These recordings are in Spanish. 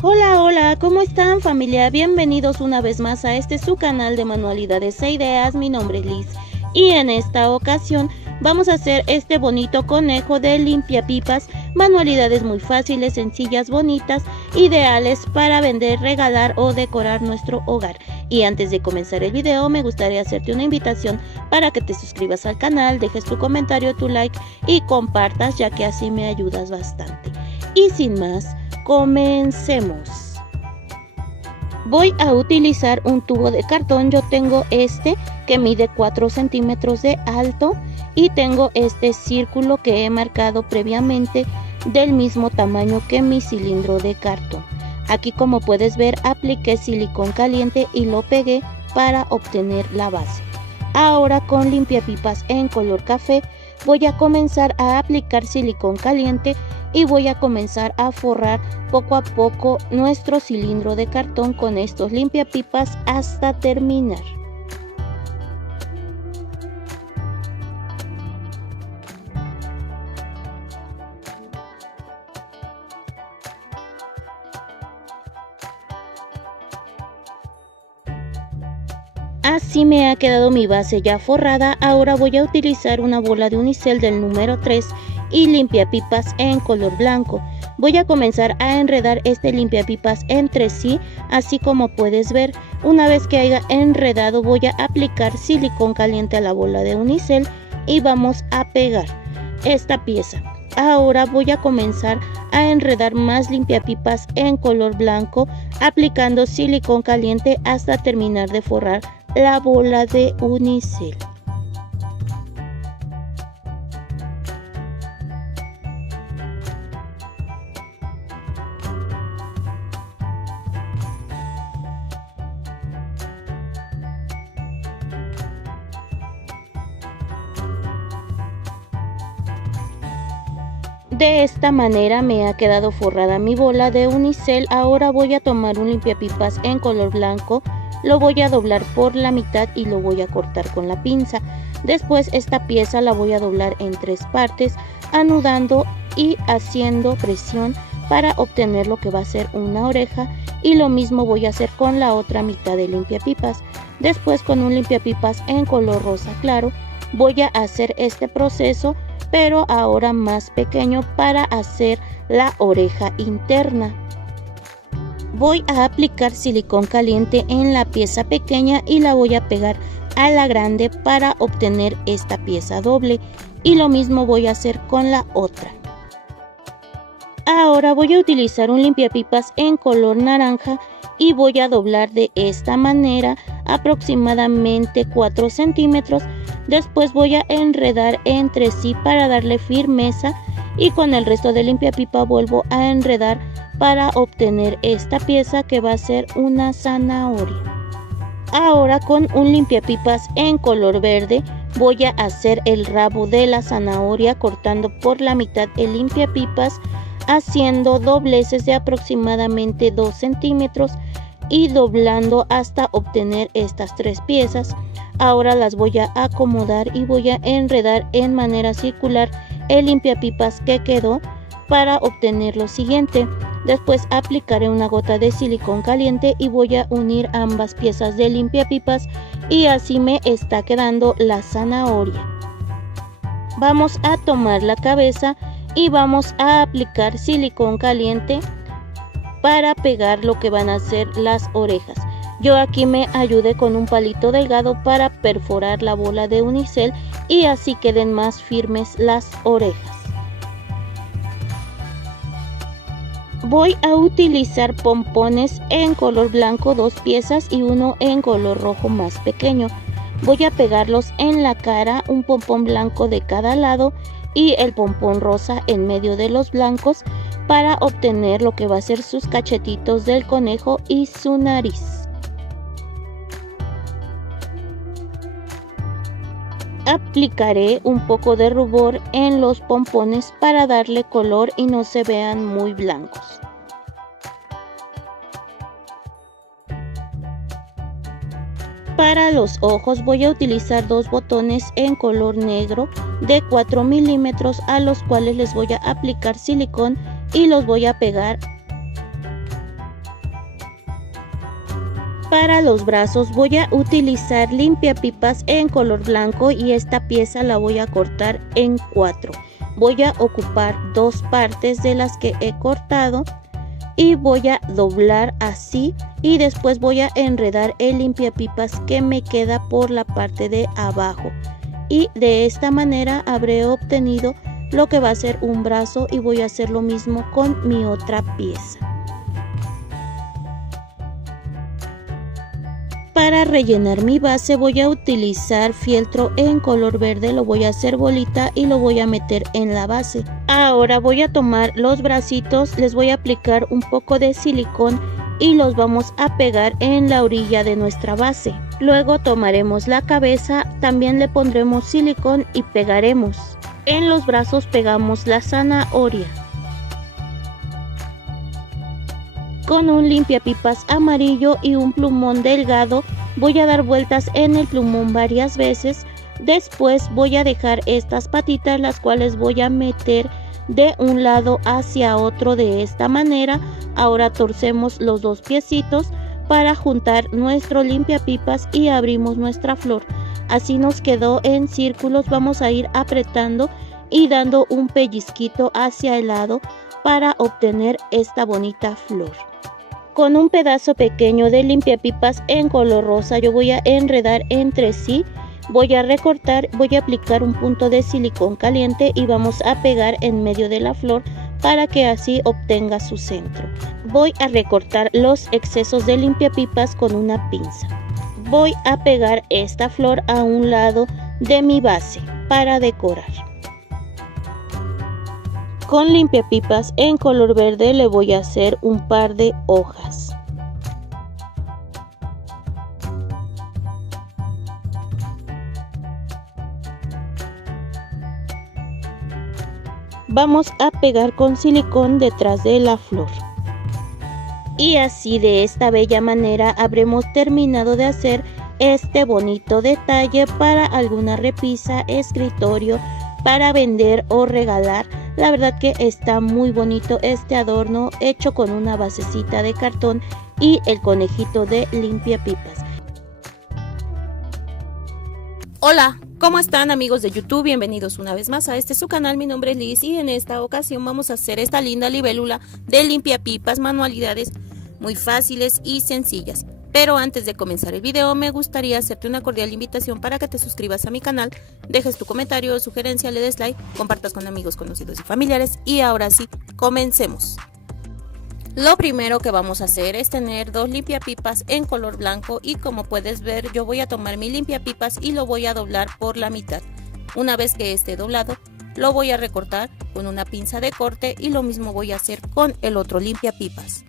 Hola, hola, ¿cómo están familia? Bienvenidos una vez más a su canal de manualidades e ideas. Mi nombre es Liz y en esta ocasión vamos a hacer este bonito conejo de limpiapipas. Manualidades muy fáciles, sencillas, bonitas, ideales para vender, regalar o decorar nuestro hogar. Y antes de comenzar el video me gustaría hacerte una invitación para que te suscribas al canal, dejes tu comentario, tu like y compartas, ya que así me ayudas bastante. Y sin más, comencemos. Voy a utilizar un tubo de cartón. Yo tengo que mide 4 centímetros de alto y tengo este círculo que he marcado previamente del mismo tamaño que mi cilindro de cartón. Aquí, como puedes ver, apliqué silicón caliente y lo pegué para obtener la base. Ahora, con limpiapipas en color café voy a comenzar a aplicar silicón caliente y voy a comenzar a forrar poco a poco nuestro cilindro de cartón con estos limpiapipas hasta terminar. Así me ha quedado mi base ya forrada. Ahora voy a utilizar una bola de unicel del número 3 y limpiapipas en color blanco. Voy a comenzar a enredar este limpiapipas entre sí, así como puedes ver. Una vez que haya enredado, voy a aplicar silicón caliente a la bola de unicel y vamos a pegar esta pieza. Ahora voy a comenzar a enredar más limpiapipas en color blanco, aplicando silicón caliente hasta terminar de forrar la bola de unicel. De esta manera me ha quedado forrada mi bola de unicel. Ahora voy a tomar un limpiapipas en color blanco, lo voy a doblar por la mitad y lo voy a cortar con la pinza. Después esta pieza la voy a doblar en 3 partes, anudando y haciendo presión para obtener lo que va a ser una oreja, y lo mismo voy a hacer con la otra mitad de limpiapipas. Después, con un limpiapipas en color rosa claro, voy a hacer este proceso, pero ahora más pequeño, para hacer la oreja interna. Voy a aplicar silicón caliente en la pieza pequeña y la voy a pegar a la grande para obtener esta pieza doble, y lo mismo voy a hacer con la otra. Ahora voy a utilizar un limpiapipas en color naranja y voy a doblar de esta manera aproximadamente 4 centímetros. Después voy a enredar entre sí para darle firmeza, y con el resto de limpiapipa vuelvo a enredar para obtener esta pieza que va a ser una zanahoria. Ahora, con un limpiapipas en color verde voy a hacer el rabo de la zanahoria, cortando por la mitad el limpiapipas, haciendo dobleces de aproximadamente 2 centímetros y doblando hasta obtener estas 3 piezas. Ahora las voy a acomodar y voy a enredar en manera circular el limpiapipas que quedó para obtener lo siguiente. Después aplicaré una gota de silicón caliente y voy a unir ambas piezas de limpiapipas, y así me está quedando la zanahoria. Vamos a tomar la cabeza y vamos a aplicar silicón caliente para pegar lo que van a ser las orejas. Yo aquí me ayudé con un palito delgado para perforar la bola de unicel y así queden más firmes las orejas. Voy a utilizar pompones en color blanco, 2 piezas, y uno en color rojo más pequeño. Voy a pegarlos en la cara, un pompón blanco de cada lado y el pompón rosa en medio de los blancos, para obtener lo que va a ser sus cachetitos del conejo y su nariz. Aplicaré un poco de rubor en los pompones para darle color y no se vean muy blancos. Para los ojos voy a utilizar 2 botones en color negro de 4 milímetros, a los cuales les voy a aplicar silicón y los voy a pegar Para los brazos voy a utilizar limpiapipas en color blanco y esta pieza la voy a cortar en 4. Voy a ocupar 2 partes de las que he cortado y voy a doblar así y después voy a enredar el limpiapipas que me queda por la parte de abajo. Y de esta manera habré obtenido lo que va a ser un brazo y voy a hacer lo mismo con mi otra pieza. Para rellenar mi base voy a utilizar fieltro en color verde, lo voy a hacer bolita y lo voy a meter en la base. Ahora voy a tomar los bracitos, les voy a aplicar un poco de silicón y los vamos a pegar en la orilla de nuestra base. Luego tomaremos la cabeza, también le pondremos silicón y pegaremos. En los brazos pegamos la zanahoria. Con un limpiapipas amarillo y un plumón delgado voy a dar vueltas en el plumón varias veces. Después voy a dejar estas patitas, las cuales voy a meter de un lado hacia otro de esta manera. Ahora torcemos los 2 piecitos para juntar nuestro limpiapipas y abrimos nuestra flor. Así nos quedó en círculos, vamos a ir apretando y dando un pellizquito hacia el lado para obtener esta bonita flor. Con un pedazo pequeño de limpiapipas en color rosa yo voy a enredar entre sí, voy a recortar, voy a aplicar un punto de silicón caliente y vamos a pegar en medio de la flor para que así obtenga su centro. Voy a recortar los excesos de limpiapipas con una pinza. Voy a pegar esta flor a un lado de mi base para decorar. Con limpiapipas en color verde le voy a hacer un par de hojas. Vamos a pegar con silicón detrás de la flor. Y así de esta bella manera habremos terminado de hacer este bonito detalle para alguna repisa, escritorio, para vender o regalar. La verdad que está muy bonito este adorno hecho con una basecita de cartón y el conejito de limpiapipas. Hola, ¿cómo están amigos de YouTube? Bienvenidos una vez más a su canal. Mi nombre es Liz y en esta ocasión vamos a hacer esta linda libélula de limpiapipas, manualidades muy fáciles y sencillas. Pero antes de comenzar el video me gustaría hacerte una cordial invitación para que te suscribas a mi canal, dejes tu comentario o sugerencia, le des like, compartas con amigos, conocidos y familiares. Y ahora sí, comencemos. Lo primero que vamos a hacer es tener 2 limpiapipas en color blanco y como puedes ver yo voy a tomar mi limpiapipas y lo voy a doblar por la mitad. Una vez que esté doblado lo voy a recortar con una pinza de corte y lo mismo voy a hacer con el otro limpiapipas.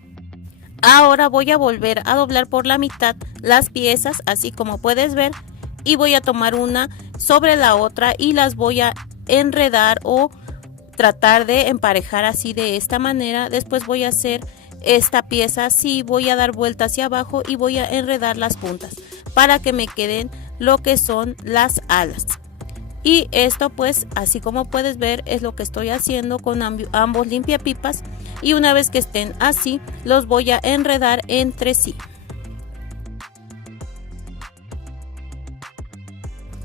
Ahora voy a volver a doblar por la mitad las piezas así como puedes ver y voy a tomar una sobre la otra y las voy a enredar o tratar de emparejar así de esta manera. Después voy a hacer esta pieza así, voy a dar vuelta hacia abajo y voy a enredar las puntas para que me queden lo que son las alas. Y esto pues así como puedes ver es lo que estoy haciendo con ambos limpiapipas y una vez que estén así los voy a enredar entre sí.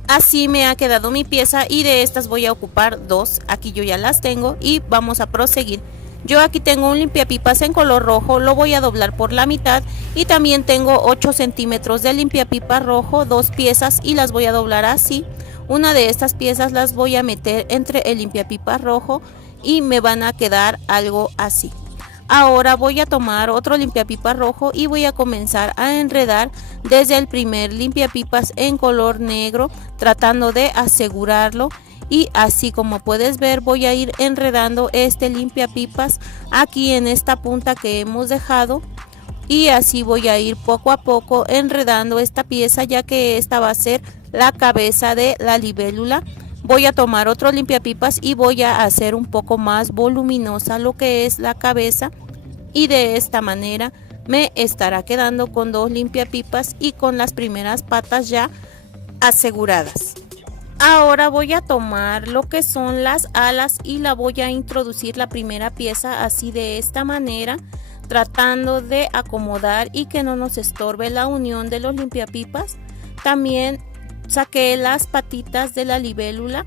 Así me ha quedado mi pieza y de estas voy a ocupar 2, aquí yo ya las tengo y vamos a proseguir. Yo aquí tengo un limpiapipas en color rojo, lo voy a doblar por la mitad y también tengo 8 centímetros de limpiapipas rojo, 2 piezas y las voy a doblar así. Una de estas piezas las voy a meter entre el limpiapipas rojo y me van a quedar algo así. Ahora voy a tomar otro limpiapipas rojo y voy a comenzar a enredar desde el primer limpiapipas en color negro, tratando de asegurarlo. Y así como puedes ver voy a ir enredando este limpiapipas aquí en esta punta que hemos dejado. Y así voy a ir poco a poco enredando esta pieza, ya que esta va a ser la cabeza de la libélula. Voy a tomar otro limpiapipas y voy a hacer un poco más voluminosa lo que es la cabeza. Y de esta manera me estará quedando con 2 limpiapipas y con las primeras patas ya aseguradas. Ahora voy a tomar lo que son las alas y la voy a introducir la primera pieza así de esta manera. tratando de acomodar y que no nos estorbe la unión de los limpiapipas. También saqué las patitas de la libélula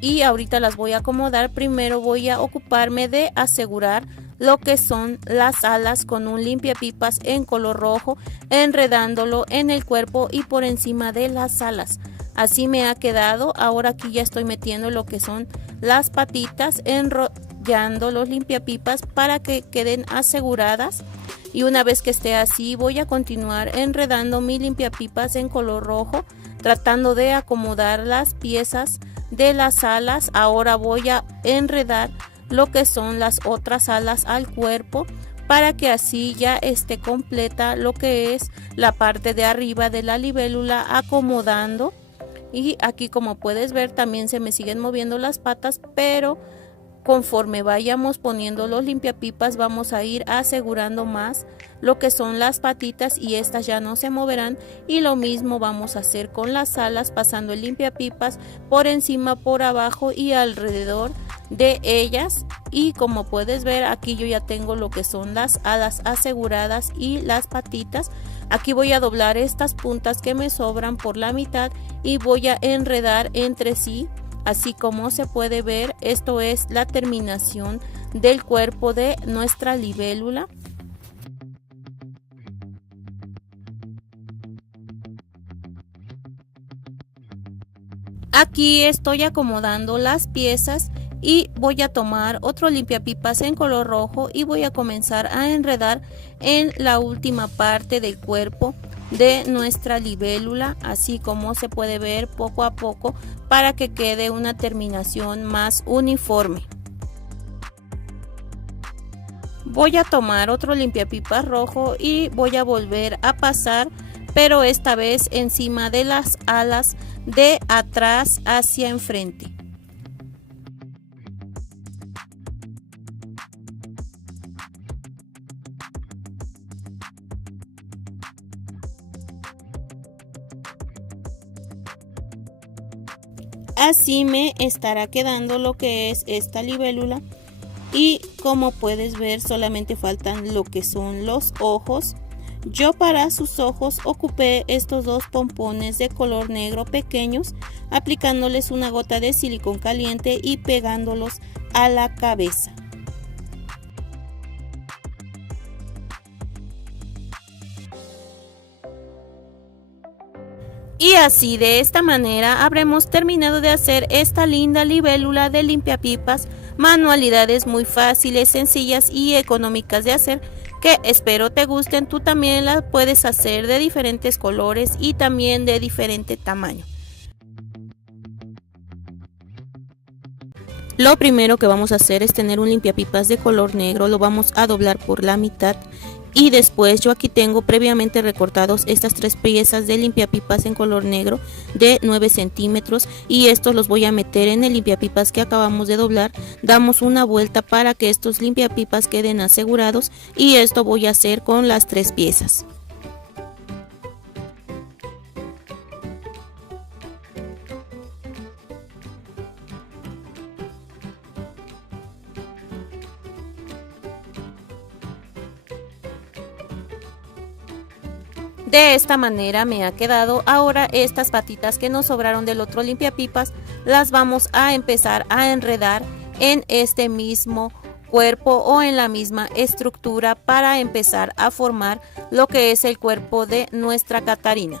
y ahorita las voy a acomodar. Primero voy a ocuparme de asegurar lo que son las alas con un limpiapipas en color rojo, enredándolo en el cuerpo y por encima de las alas. Así me ha quedado. Ahora aquí ya estoy metiendo lo que son las patitas, enrollando los limpiapipas para que queden aseguradas. Y una vez que esté así, voy a continuar enredando mi limpiapipas en color rojo, tratando de acomodar las piezas de las alas. Ahora voy a enredar lo que son las otras alas al cuerpo para que así ya esté completa lo que es la parte de arriba de la libélula, acomodando. Y aquí, como puedes ver, también se me siguen moviendo las patas, pero conforme vayamos poniendo los limpiapipas vamos a ir asegurando más lo que son las patitas y estas ya no se moverán. Y lo mismo vamos a hacer con las alas, pasando el limpiapipas por encima, por abajo y alrededor de ellas. Y como puedes ver, aquí yo ya tengo lo que son las alas aseguradas y las patitas. Aquí voy a doblar estas puntas que me sobran por la mitad y voy a enredar entre sí. Así como se puede ver, esto es la terminación del cuerpo de nuestra libélula. Aquí estoy acomodando las piezas y voy a tomar otro limpiapipas en color rojo y voy a comenzar a enredar en la última parte del cuerpo de nuestra libélula, así como se puede ver, poco a poco, para que quede una terminación más uniforme. Voy a tomar otro limpiapipas rojo y voy a volver a pasar, pero esta vez encima de las alas de atrás hacia enfrente. Así me estará quedando lo que es esta libélula. Y como puedes ver, solamente faltan lo que son los ojos. Yo para sus ojos ocupé estos dos pompones de color negro pequeños, aplicándoles una gota de silicón caliente y pegándolos a la cabeza. Y así, de esta manera, habremos terminado de hacer esta linda libélula de limpiapipas. Manualidades muy fáciles, sencillas y económicas de hacer, que espero te gusten. Tú también las puedes hacer de diferentes colores y también de diferente tamaño. Lo primero que vamos a hacer es tener un limpiapipas de color negro, lo vamos a doblar por la mitad. Y después yo aquí tengo previamente recortados estas tres piezas de limpiapipas en color negro de 9 centímetros y estos los voy a meter en el limpiapipas que acabamos de doblar. Damos una vuelta para que estos limpiapipas queden asegurados y esto voy a hacer con las tres piezas. De esta manera me ha quedado. Ahora estas patitas que nos sobraron del otro limpiapipas las vamos a empezar a enredar en este mismo cuerpo o en la misma estructura para empezar a formar lo que es el cuerpo de nuestra Catarina.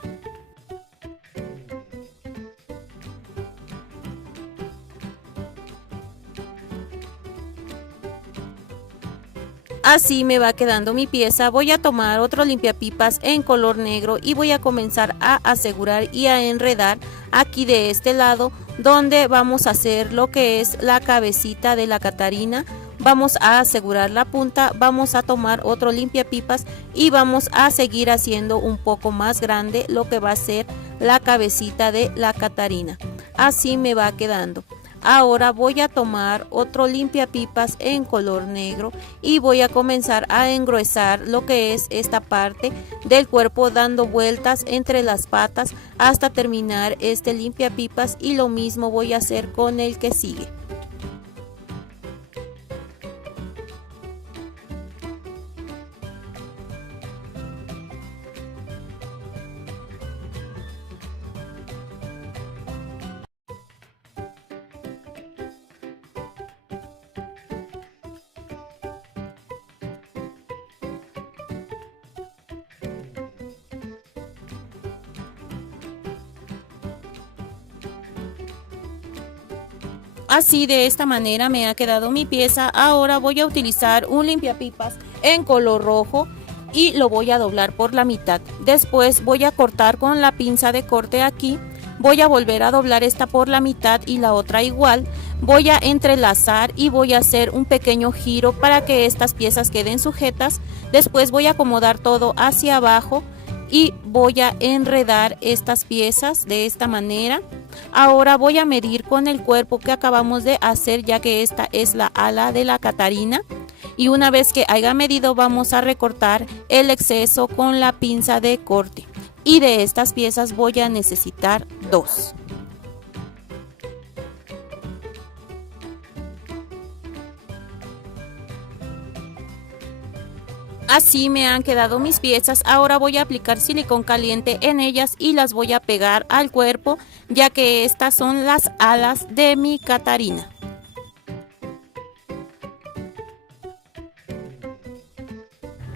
Así me va quedando mi pieza. Voy a tomar otro limpiapipas en color negro y voy a comenzar a asegurar y a enredar aquí de este lado donde vamos a hacer lo que es la cabecita de la Catarina. Vamos a asegurar la punta, vamos a tomar otro limpiapipas y vamos a seguir haciendo un poco más grande lo que va a ser la cabecita de la Catarina. Así me va quedando. Ahora voy a tomar otro limpiapipas en color negro y voy a comenzar a engruesar lo que es esta parte del cuerpo, dando vueltas entre las patas hasta terminar este limpiapipas, y lo mismo voy a hacer con el que sigue. Así, de esta manera me ha quedado mi pieza. Ahora voy a utilizar un limpiapipas en color rojo y lo voy a doblar por la mitad. Después voy a cortar con la pinza de corte aquí. Voy a volver a doblar esta por la mitad y la otra igual. Voy a entrelazar y voy a hacer un pequeño giro para que estas piezas queden sujetas. Después voy a acomodar todo hacia abajo y voy a enredar estas piezas de esta manera. Ahora voy a medir con el cuerpo que acabamos de hacer, ya que esta es la ala de la Catarina. Y una vez que haya medido, vamos a recortar el exceso con la pinza de corte. Y de estas piezas voy a necesitar 2. Así me han quedado mis piezas. Ahora voy a aplicar silicón caliente en ellas y las voy a pegar al cuerpo, ya que estas son las alas de mi Catarina.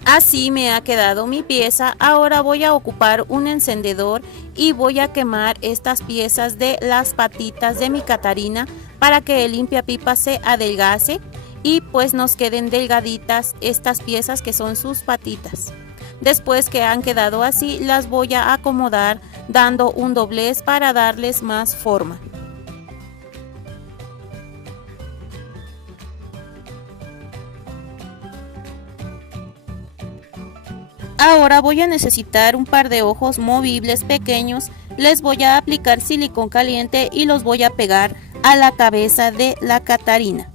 Así me ha quedado mi pieza. Ahora voy a ocupar un encendedor y voy a quemar estas piezas de las patitas de mi Catarina para que el limpiapipas se adelgace y pues nos queden delgaditas estas piezas que son sus patitas. Después que han quedado así, las voy a acomodar dando un doblez para darles más forma. Ahora voy a necesitar un par de ojos movibles pequeños. Les voy a aplicar silicón caliente y los voy a pegar a la cabeza de la Catarina.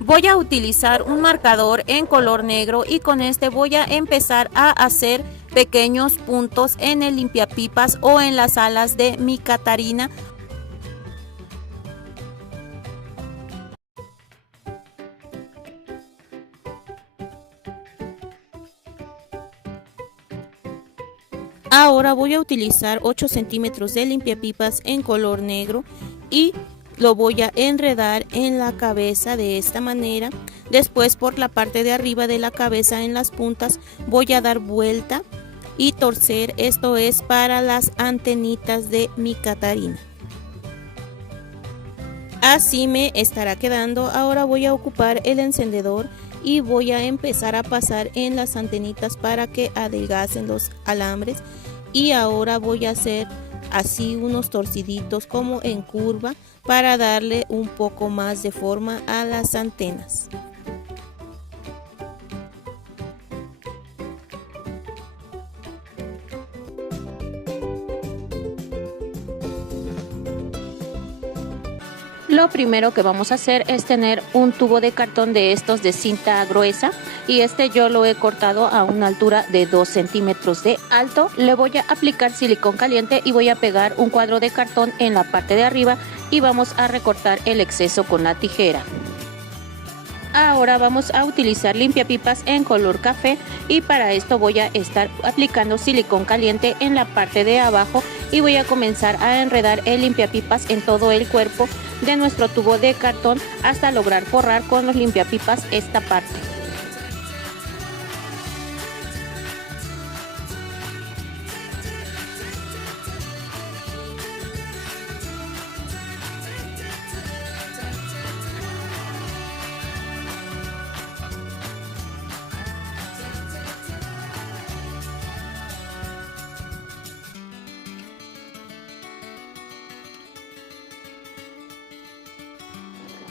Voy a utilizar un marcador en color negro y con este voy a empezar a hacer pequeños puntos en el limpiapipas o en las alas de mi Catarina. Ahora voy a utilizar 8 centímetros de limpiapipas en color negro y lo voy a enredar en la cabeza de esta manera. Después, por la parte de arriba de la cabeza, en las puntas, voy a dar vuelta y torcer. Esto es para las antenitas de mi Catarina. Así me estará quedando. Ahora voy a ocupar el encendedor y voy a empezar a pasar en las antenitas para que adelgacen los alambres. Y ahora voy a hacer así unos torciditos como en curva para darle un poco más de forma a las antenas. Lo primero que vamos a hacer es tener un tubo de cartón de estos de cinta gruesa y yo lo he cortado a una altura de 2 centímetros de alto. Le voy a aplicar silicón caliente y voy a pegar un cuadro de cartón en la parte de arriba y vamos a recortar el exceso con la tijera. Ahora vamos a utilizar limpiapipas en color café y para esto voy a estar aplicando silicón caliente en la parte de abajo y voy a comenzar a enredar el limpiapipas en todo el cuerpo de nuestro tubo de cartón hasta lograr forrar con los limpiapipas esta parte.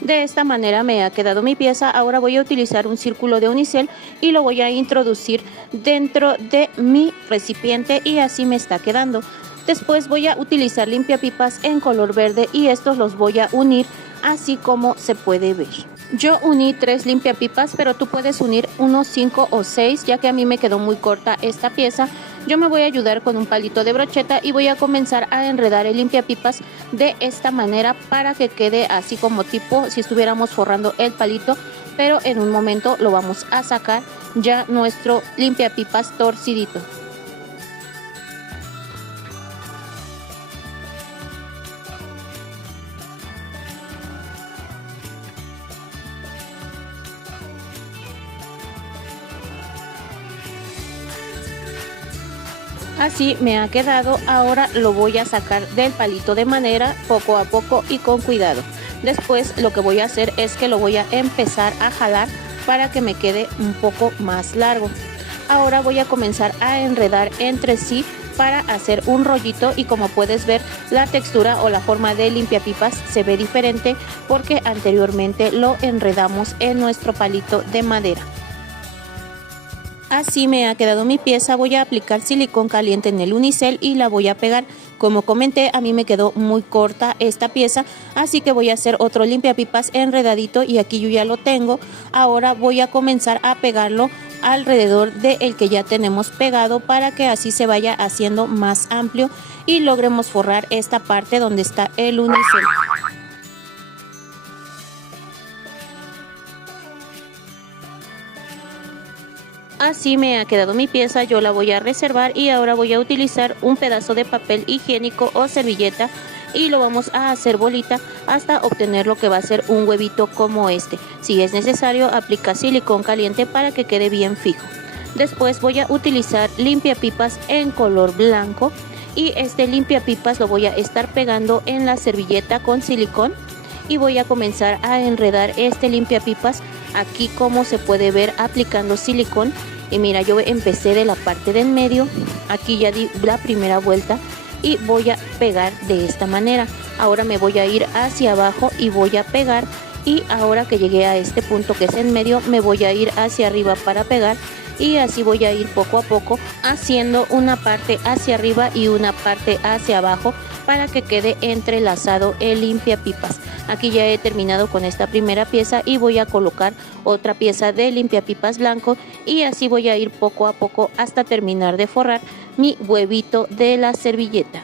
De esta manera me ha quedado mi pieza. Ahora voy a utilizar un círculo de unicel y lo voy a introducir dentro de mi recipiente y así me está quedando. Después voy a utilizar limpiapipas en color verde y estos los voy a unir así como se puede ver. Yo uní 3 limpiapipas, pero tú puedes unir unos 5 o 6, ya que a mí me quedó muy corta esta pieza. Yo me voy a ayudar con un palito de brocheta y voy a comenzar a enredar el limpiapipas de esta manera para que quede así como tipo si estuviéramos forrando el palito, pero en un momento lo vamos a sacar ya nuestro limpiapipas torcidito. Así me ha quedado. Ahora lo voy a sacar del palito de madera poco a poco y con cuidado. Después lo que voy a hacer es que lo voy a empezar a jalar para que me quede un poco más largo. Ahora voy a comenzar a enredar entre sí para hacer un rollito, y como puedes ver, la textura o la forma de limpiapipas se ve diferente porque anteriormente lo enredamos en nuestro palito de madera. Así me ha quedado mi pieza. Voy a aplicar silicón caliente en el unicel y la voy a pegar. Como comenté, a mí me quedó muy corta esta pieza, así que voy a hacer otro limpiapipas enredadito, y aquí yo ya lo tengo. Ahora voy a comenzar a pegarlo alrededor del que ya tenemos pegado para que así se vaya haciendo más amplio y logremos forrar esta parte donde está el unicel. Así me ha quedado mi pieza. Yo la voy a reservar y ahora voy a utilizar un pedazo de papel higiénico o servilleta y lo vamos a hacer bolita hasta obtener lo que va a ser un huevito como este. Si es necesario, aplica silicón caliente para que quede bien fijo. Después voy a utilizar limpiapipas en color blanco, y este limpiapipas lo voy a estar pegando en la servilleta con silicón, y voy a comenzar a enredar este limpiapipas aquí, como se puede ver, aplicando silicón. Y mira, yo empecé de la parte de en medio, aquí ya di la primera vuelta y voy a pegar de esta manera. Ahora me voy a ir hacia abajo y voy a pegar, y ahora que llegué a este punto que es en medio, me voy a ir hacia arriba para pegar, y así voy a ir poco a poco haciendo una parte hacia arriba y una parte hacia abajo para que quede entrelazado el limpiapipas. Aquí ya he terminado con esta primera pieza y voy a colocar otra pieza de limpiapipas blanco, y así voy a ir poco a poco hasta terminar de forrar mi huevito de la servilleta.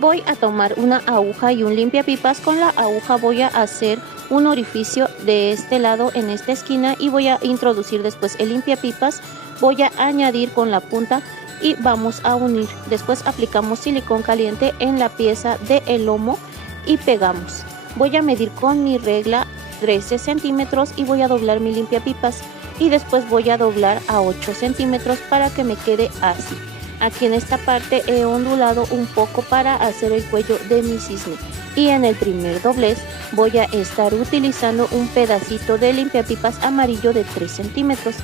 Voy a tomar una aguja y un limpiapipas. Con la aguja voy a hacer un orificio de este lado en esta esquina y voy a introducir después el limpiapipas. Voy a añadir con la punta y vamos a unir. Después aplicamos silicón caliente en la pieza del lomo y pegamos. Voy a medir con mi regla 13 centímetros y voy a doblar mi limpiapipas, y después voy a doblar a 8 centímetros para que me quede así. Aquí en esta parte he ondulado un poco para hacer el cuello de mi cisne, y en el primer doblez voy a estar utilizando un pedacito de limpiapipas amarillo de 3 centímetros.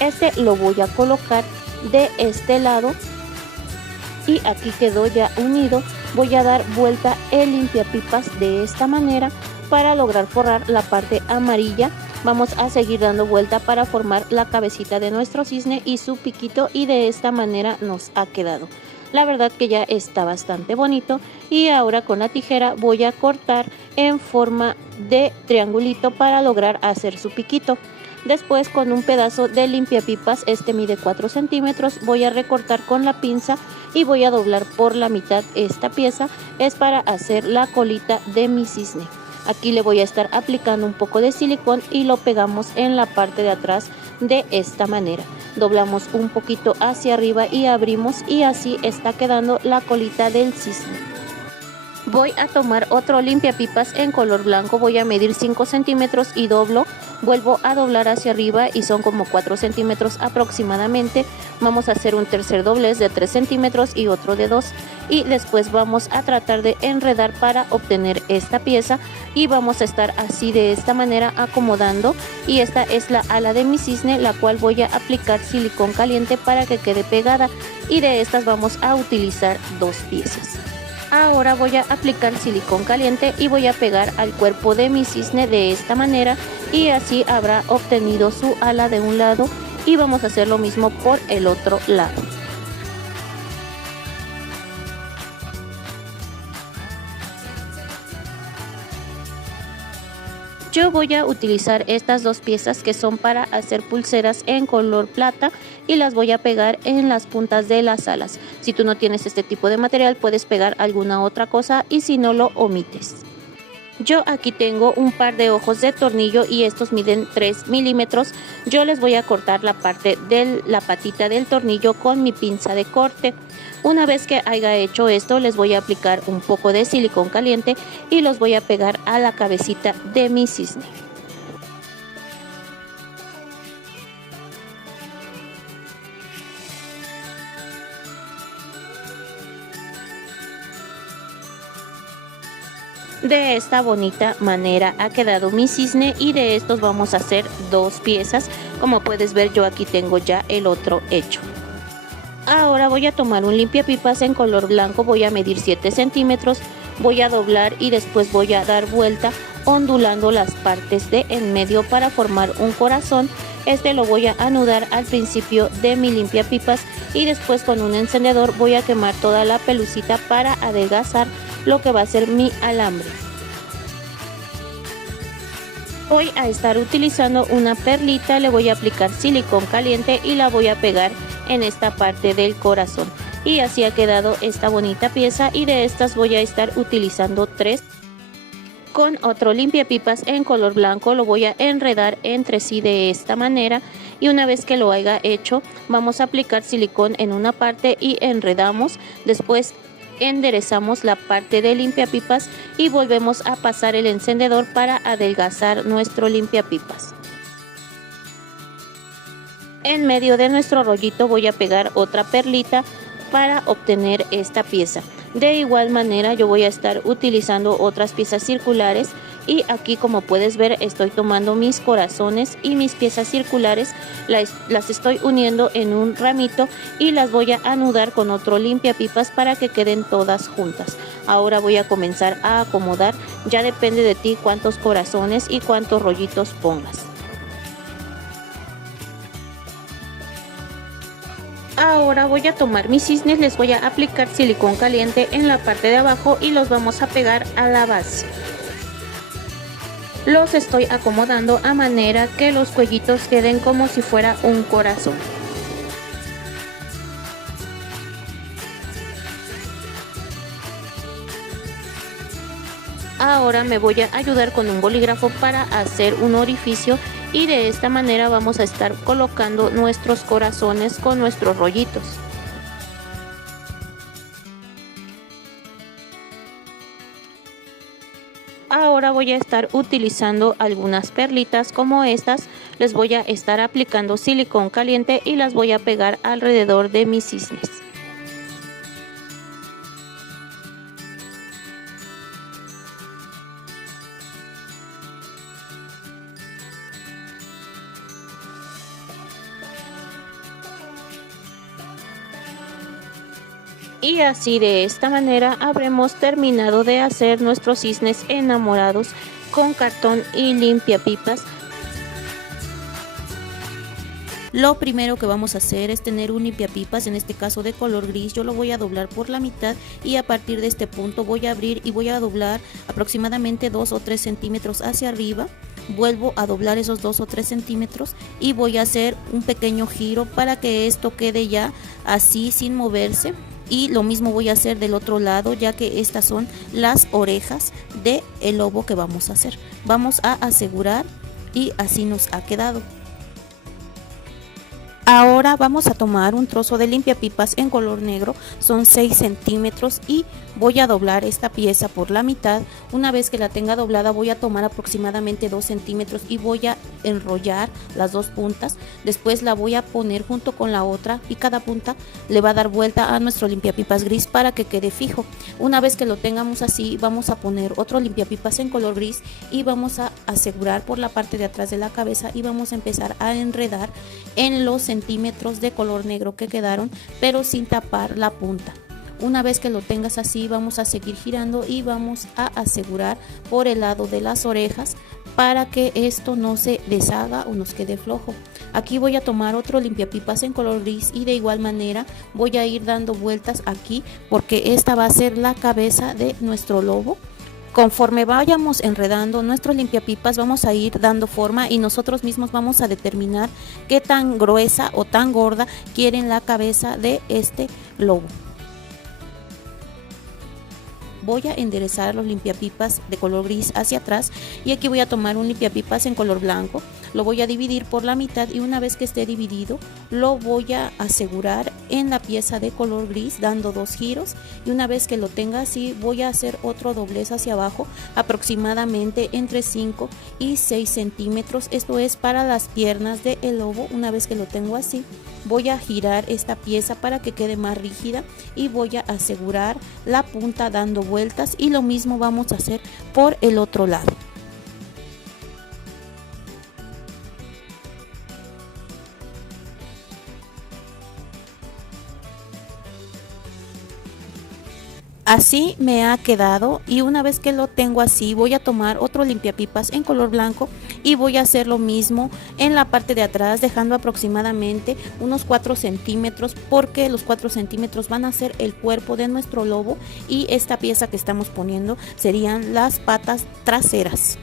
Este lo voy a colocar de este lado y aquí quedó ya unido. Voy a dar vuelta el limpiapipas de esta manera para lograr forrar la parte amarilla. Vamos a seguir dando vuelta para formar la cabecita de nuestro cisne y su piquito, y de esta manera nos ha quedado. La verdad que ya está bastante bonito, y ahora con la tijera voy a cortar en forma de triangulito para lograr hacer su piquito. Después, con un pedazo de limpiapipas, este mide 4 centímetros, voy a recortar con la pinza y voy a doblar por la mitad esta pieza. Es para hacer la colita de mi cisne. Aquí le voy a estar aplicando un poco de silicón y lo pegamos en la parte de atrás de esta manera. Doblamos un poquito hacia arriba y abrimos, y así está quedando la colita del cisne. Voy a tomar otro limpiapipas en color blanco, voy a medir 5 centímetros y doblo, vuelvo a doblar hacia arriba y son como 4 centímetros aproximadamente. Vamos a hacer un tercer doblez de 3 centímetros y otro de 2, y después vamos a tratar de enredar para obtener esta pieza, y vamos a estar así de esta manera acomodando. Y esta es la ala de mi cisne, la cual voy a aplicar silicón caliente para que quede pegada, y de estas vamos a utilizar 2 piezas. Ahora voy a aplicar silicón caliente y voy a pegar al cuerpo de mi cisne de esta manera, y así habrá obtenido su ala de un lado, y vamos a hacer lo mismo por el otro lado. Yo voy a utilizar estas 2 piezas que son para hacer pulseras en color plata, y las voy a pegar en las puntas de las alas. Si tú no tienes este tipo de material, puedes pegar alguna otra cosa, y si no, lo omites. Yo aquí tengo un par de ojos de tornillo y estos miden 3 milímetros. Yo les voy a cortar la parte de la patita del tornillo con mi pinza de corte. Una vez que haya hecho esto, les voy a aplicar un poco de silicón caliente y los voy a pegar a la cabecita de mi cisne. De esta bonita manera ha quedado mi cisne y de estos vamos a hacer 2 piezas. Como puedes ver, yo aquí tengo ya el otro hecho. Ahora voy a tomar un limpiapipas en color blanco, voy a medir 7 centímetros, voy a doblar y después voy a dar vuelta ondulando las partes de en medio para formar un corazón. Este lo voy a anudar al principio de mi limpiapipas y después con un encendedor voy a quemar toda la pelucita para adelgazar lo que va a ser mi alambre. Voy a estar utilizando una perlita, le voy a aplicar silicón caliente y la voy a pegar en esta parte del corazón. Y así ha quedado esta bonita pieza y de estas voy a estar utilizando 3. Con otro limpiapipas en color blanco lo voy a enredar entre sí de esta manera y una vez que lo haya hecho vamos a aplicar silicón en una parte y enredamos. Después enderezamos la parte de limpiapipas y volvemos a pasar el encendedor para adelgazar nuestro limpiapipas. En medio de nuestro rollito voy a pegar otra perlita para obtener esta pieza. De igual manera yo voy a estar utilizando otras piezas circulares y aquí, como puedes ver, estoy tomando mis corazones y mis piezas circulares, las estoy uniendo en un ramito y las voy a anudar con otro limpiapipas para que queden todas juntas. Ahora voy a comenzar a acomodar, ya depende de ti cuántos corazones y cuántos rollitos pongas. Ahora voy a tomar mis cisnes, les voy a aplicar silicón caliente en la parte de abajo y los vamos a pegar a la base. Los estoy acomodando a manera que los cuellitos queden como si fuera un corazón. Ahora me voy a ayudar con un bolígrafo para hacer un orificio y de esta manera vamos a estar colocando nuestros corazones con nuestros rollitos. Ahora voy a estar utilizando algunas perlitas como estas, les voy a estar aplicando silicón caliente y las voy a pegar alrededor de mis cisnes. Y así de esta manera habremos terminado de hacer nuestros cisnes enamorados con cartón y limpiapipas. Lo primero que vamos a hacer es tener un limpiapipas, en este caso de color gris. Yo lo voy a doblar por la mitad y a partir de este punto voy a abrir y voy a doblar aproximadamente 2 o 3 centímetros hacia arriba. Vuelvo a doblar esos 2 o 3 centímetros y voy a hacer un pequeño giro para que esto quede ya así sin moverse. Y lo mismo voy a hacer del otro lado, ya que estas son las orejas del lobo que vamos a hacer. Vamos a asegurar y así nos ha quedado. Ahora vamos a tomar un trozo de limpiapipas en color negro, son 6 centímetros y voy a doblar esta pieza por la mitad. Una vez que la tenga doblada voy a tomar aproximadamente 2 centímetros y voy a enrollar las dos puntas. Después la voy a poner junto con la otra y cada punta le va a dar vuelta a nuestro limpiapipas gris para que quede fijo. Una vez que lo tengamos así vamos a poner otro limpiapipas en color gris y vamos a asegurar por la parte de atrás de la cabeza y vamos a empezar a enredar en los centímetros de color negro que quedaron, pero sin tapar la punta. Una vez que lo tengas así vamos a seguir girando y vamos a asegurar por el lado de las orejas para que esto no se deshaga o nos quede flojo. Aquí voy a tomar otro limpiapipas en color gris y de igual manera voy a ir dando vueltas aquí porque esta va a ser la cabeza de nuestro lobo. Conforme vayamos enredando nuestros limpiapipas vamos a ir dando forma y nosotros mismos vamos a determinar qué tan gruesa o tan gorda quieren la cabeza de este lobo. voy a enderezar los limpiapipas de color gris hacia atrás y aquí voy a tomar un limpiapipas en color blanco, lo voy a dividir por la mitad y una vez que esté dividido lo voy a asegurar en la pieza de color gris dando 2 giros y una vez que lo tenga así voy a hacer otro doblez hacia abajo aproximadamente entre 5 y 6 centímetros. Esto es para las piernas del lobo. Una vez que lo tengo así voy a girar esta pieza para que quede más rígida y voy a asegurar la punta dando vueltas y lo mismo vamos a hacer por el otro lado. Así me ha quedado y una vez que lo tengo así voy a tomar otro limpiapipas en color blanco y voy a hacer lo mismo en la parte de atrás dejando aproximadamente unos 4 centímetros porque los 4 centímetros van a ser el cuerpo de nuestro lobo y esta pieza que estamos poniendo serían las patas traseras.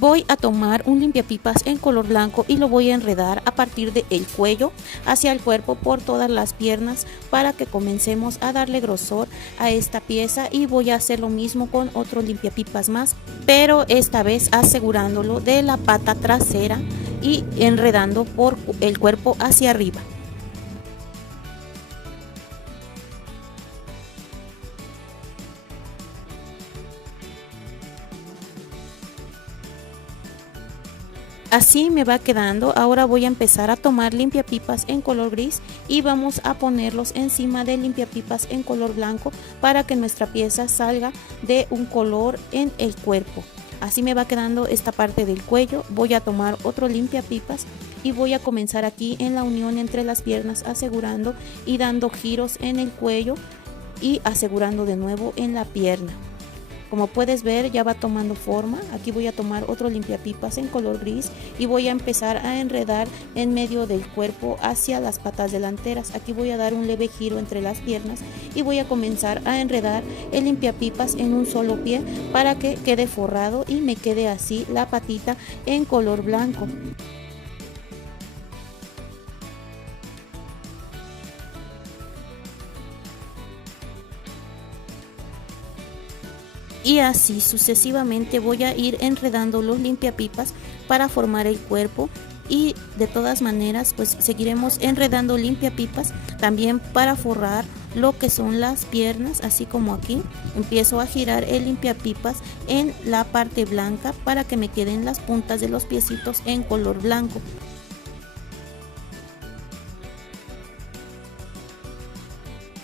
Voy a tomar un limpiapipas en color blanco y lo voy a enredar a partir del cuello hacia el cuerpo por todas las piernas para que comencemos a darle grosor a esta pieza y voy a hacer lo mismo con otro limpiapipas más, pero esta vez asegurándolo de la pata trasera y enredando por el cuerpo hacia arriba. Así me va quedando. Ahora voy a empezar a tomar limpiapipas en color gris y vamos a ponerlos encima de limpiapipas en color blanco para que nuestra pieza salga de un color en el cuerpo. Así me va quedando esta parte del cuello. Voy a tomar otro limpiapipas y voy a comenzar aquí en la unión entre las piernas asegurando y dando giros en el cuello y asegurando de nuevo en la pierna. Como puedes ver ya va tomando forma. Aquí voy a tomar otro limpiapipas en color gris y voy a empezar a enredar en medio del cuerpo hacia las patas delanteras. Aquí voy a dar un leve giro entre las piernas y voy a comenzar a enredar el limpiapipas en un solo pie para que quede forrado y me quede así la patita en color blanco. Y así sucesivamente voy a ir enredando los limpiapipas para formar el cuerpo y de todas maneras pues seguiremos enredando limpiapipas también para forrar lo que son las piernas, así como aquí empiezo a girar el limpiapipas en la parte blanca para que me queden las puntas de los piecitos en color blanco.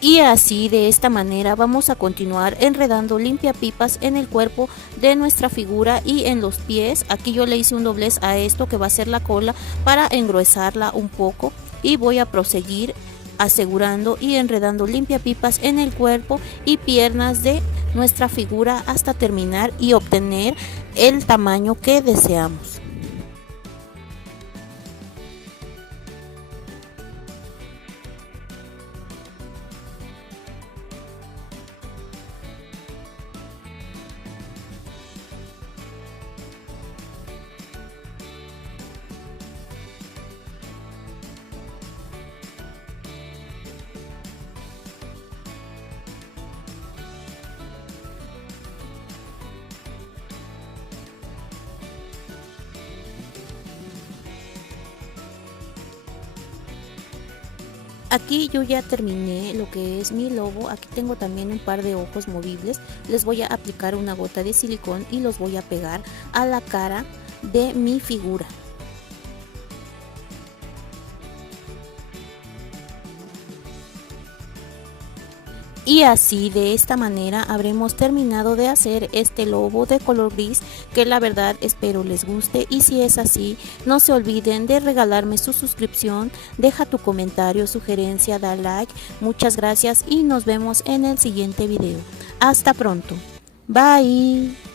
Y así de esta manera vamos a continuar enredando limpiapipas en el cuerpo de nuestra figura y en los pies. Aquí yo le hice un doblez a esto que va a ser la cola para engruesarla un poco y voy a proseguir asegurando y enredando limpiapipas en el cuerpo y piernas de nuestra figura hasta terminar y obtener el tamaño que deseamos. Aquí yo ya terminé lo que es mi lobo. Aquí tengo también un par de ojos movibles. Les voy a aplicar una gota de silicón y los voy a pegar a la cara de mi figura. Y así de esta manera habremos terminado de hacer este lobo de color gris que la verdad espero les guste, y si es así no se olviden de regalarme su suscripción, deja tu comentario, sugerencia, da like, muchas gracias y nos vemos en el siguiente video. Hasta pronto, bye.